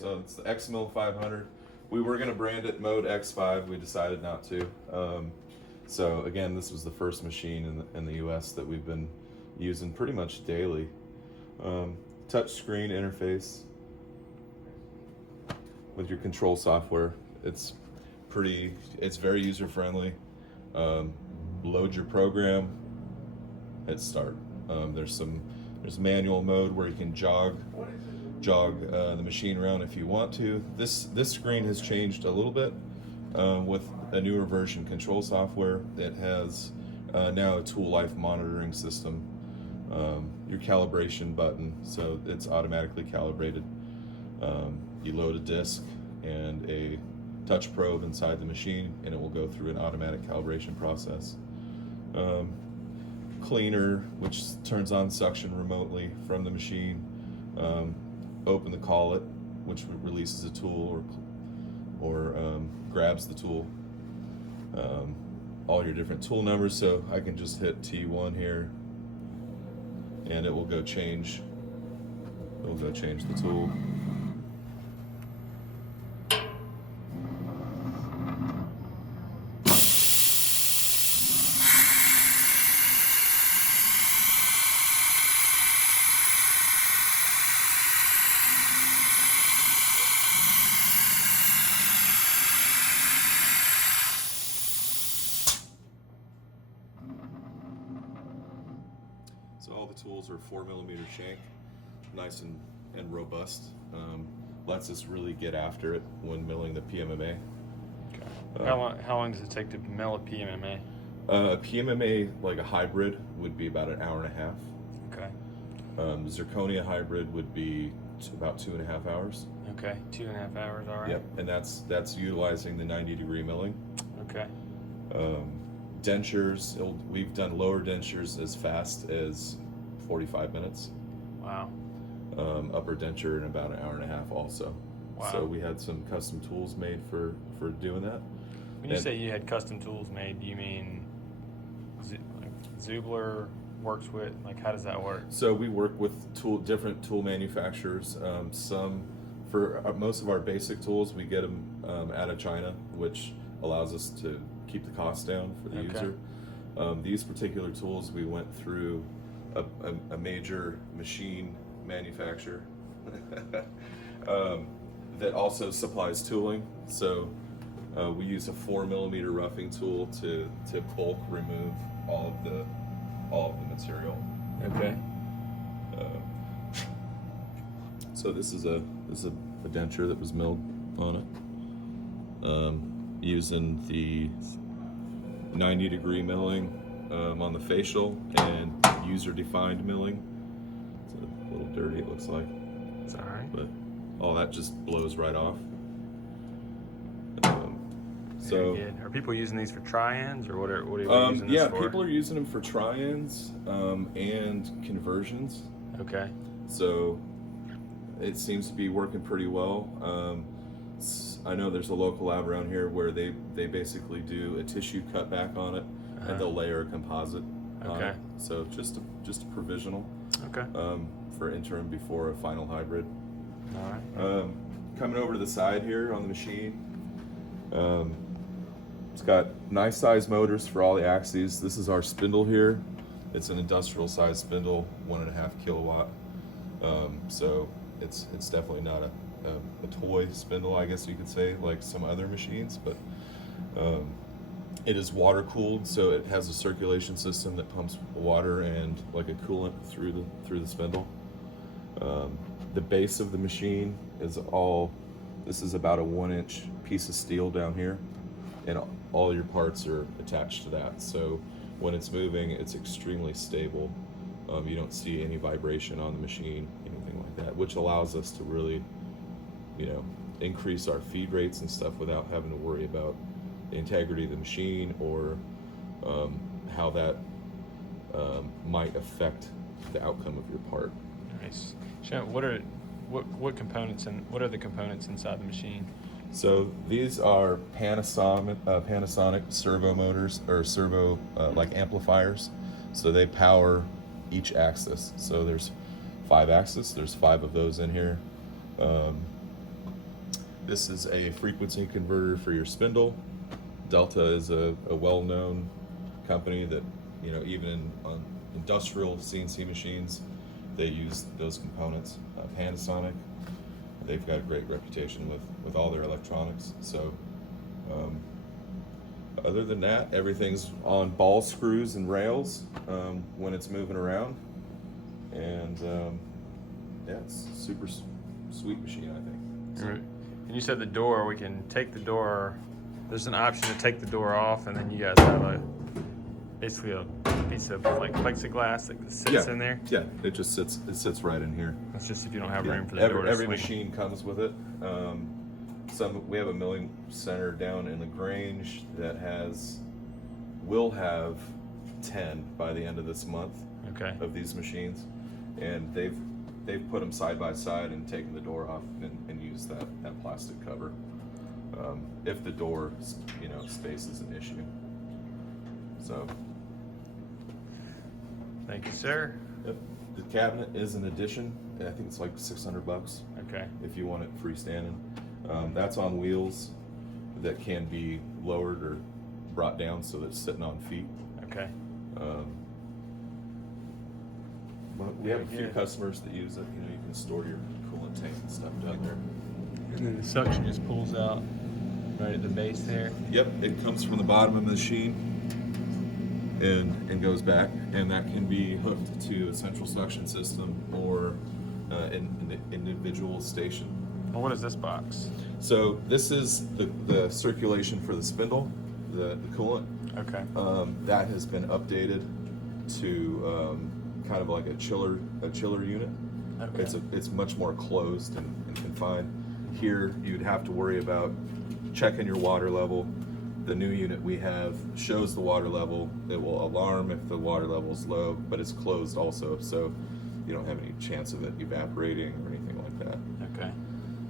So it's the X-mill 500. We were gonna brand it Mode X5. We decided not to. So again, this was the first machine in the US that we've been using pretty much daily. Touch screen interface with your control software. It's very user friendly. Load your program, hit start. There's manual mode where you can jog the machine around if you want to. This screen has changed a little bit with a newer version control software. It has now a tool life monitoring system. Your calibration button, so it's automatically calibrated. You load a disc and a touch probe inside the machine, and it will go through an automatic calibration process. Cleaner, which turns on suction remotely from the machine. Open the collet, which releases a tool or grabs the tool. All your different tool numbers, so I can just hit T1 here, and it will go change. The tool. So all the tools are 4mm shank, nice and robust. Lets us really get after it when milling the PMMA. Okay. How long does it take to mill a PMMA? A PMMA, like a hybrid, would be about an hour and a half. Okay. Zirconia hybrid would be about 2.5 hours. Okay, 2.5 hours, all right. Yep, and that's utilizing the 90-degree milling. Okay. Dentures, we've done lower dentures as fast as 45 minutes. Wow. Upper denture in about an hour and a half also. Wow. So we had some custom tools made for doing that. When you say you had custom tools made, do you mean Zubler works with, like, how does that work? So we work with different tool manufacturers. For most of our basic tools, we get them out of China, which allows us to keep the cost down for the user. These particular tools, we went through a major machine manufacturer that also supplies tooling. So we use a 4mm roughing tool to bulk remove all of the material. Okay. So this is a denture that was milled on it, using the 90-degree milling on the facial and user-defined milling. It's a little dirty, it looks like. It's all right. But all that just blows right off. Very good. Are people using these for try-ins, or what are you using this for? Yeah, people are using them for try-ins and conversions. Okay. So it seems to be working pretty well. I know there's a local lab around here where they basically do a tissue cutback on it, and they'll layer a composite on it. So just a provisional. Okay. For interim before a final hybrid. All right. Coming over to the side here on the machine, it's got nice size motors for all the axes. This is our spindle here. It's an industrial size spindle, 1.5 kilowatt. So it's definitely not a toy spindle, I guess you could say, like some other machines, but it is water cooled, so it has a circulation system that pumps water and like a coolant through the spindle. The base of the machine is this is about a 1-inch piece of steel down here, and all your parts are attached to that. So when it's moving, it's extremely stable. You don't see any vibration on the machine, anything like that, which allows us to really, increase our feed rates and stuff without having to worry about the integrity of the machine or how that might affect the outcome of your part. Nice. What are the components inside the machine? So these are Panasonic servo motors, or servo like amplifiers. So they power each axis. So there's 5 axes. There's 5 of those in here. This is a frequency converter for your spindle. Delta is a well-known company that, you know, even on industrial CNC machines, they use those components. Panasonic, they've got a great reputation with all their electronics. So other than that, everything's on ball screws and rails when it's moving around. And yeah, it's a super sweet machine, I think. So. Right. And you said the door, we can take the door, there's an option to take the door off, and then you guys have basically a piece of like plexiglass that sits in there. Yeah, it just sits right in here. That's just if you don't have room for the door to Every swing. machine comes with it. We have a milling center down in LaGrange that will have 10 by the end of this month. Okay. Of these machines, and they've put them side by side and taken the door off and used that plastic cover if the door, you know, space is an issue. So Thank you, sir. yep. The cabinet is an addition. I think it's like $600 Okay. if you want it freestanding. That's on wheels that can be lowered or brought down so that it's sitting on feet. Okay. We have a few customers that use it. You know, you can store your coolant tank and stuff down there. And then the suction just pulls out right at the base there. Yep, it comes from the bottom of the machine and goes back, and that can be hooked to a central suction system or an individual station. Well, what is this box? So this is the circulation for the spindle, the coolant. Okay. That has been updated to kind of like a chiller unit. Okay. It's much more closed and confined. Here you'd have to worry about checking your water level. The new unit we have shows the water level. It will alarm if the water level is low, but it's closed also, so you don't have any chance of it evaporating or anything like that. Okay.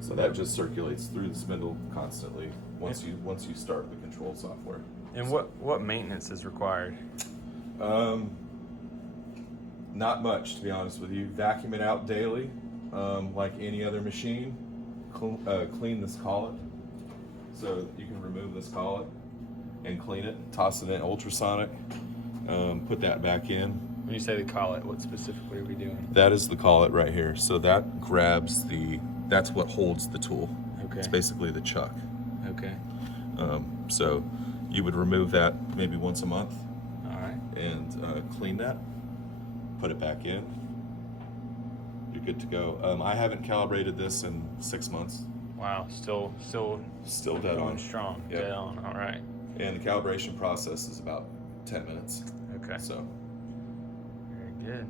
So that just circulates through the spindle constantly once you start the control software. And what maintenance is required? Not much, to be honest with you. Vacuum it out daily, like any other machine. Clean this collet, so you can remove this collet and clean it. Toss it in ultrasonic. Put that back in. When you say the collet, what specifically are we doing? That is the collet right here. So that grabs that's what holds the tool. Okay. It's basically the chuck. Okay. So you would remove that maybe once a month. All right. And clean that, put it back in. You're good to go. I haven't calibrated this in 6 months. Wow. Still Dead going on. strong. Yep. Dead on. All right. And the calibration process is about 10 minutes. Okay. So Very good.